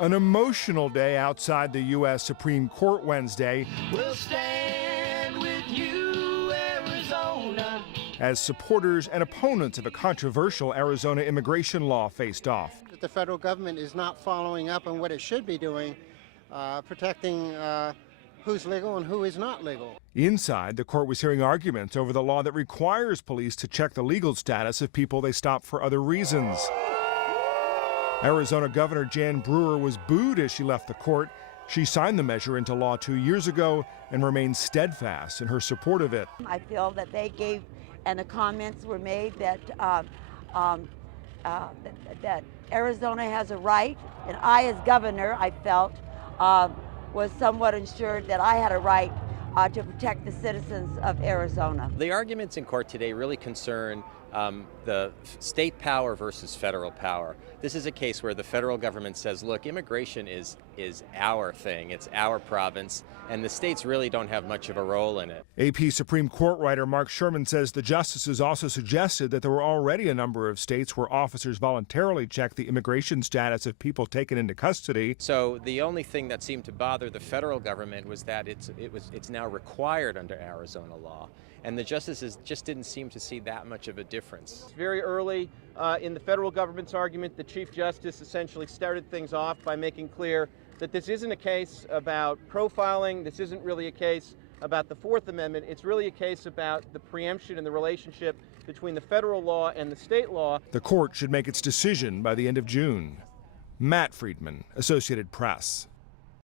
An emotional day outside the U.S. Supreme Court Wednesday. We'll stand with you, Arizona. As supporters and opponents of a controversial Arizona immigration law faced off. The federal government is not following up on what it should be doing, protecting who's legal and who is not legal. Inside, the court was hearing arguments over the law that requires police to check the legal status of people they stop for other reasons. Arizona Governor Jan Brewer was booed as she left the court. She signed the measure into law 2 years ago and remains steadfast in her support of it. I feel that they gave, and the comments were made that that Arizona has a right, and I, as governor, I felt was somewhat ensured that I had a right to protect the citizens of Arizona. The arguments in court today really concern the state power versus federal power. This is a case where the federal government says, look, immigration is our thing, it's our province, and the states really don't have much of a role in it. AP Supreme Court writer Mark Sherman says the justices also suggested that there were already a number of states where officers voluntarily check the immigration status of people taken into custody. So the only thing that seemed to bother the federal government was that it's now required under Arizona law. And the justices just didn't seem to see that much of a difference. It's very early in the federal government's argument. The Chief Justice essentially started things off by making clear that this isn't a case about profiling. This isn't really a case about the Fourth Amendment. It's really a case about the preemption and the relationship between the federal law and the state law. The court should make its decision by the end of June. Matt Friedman, Associated Press.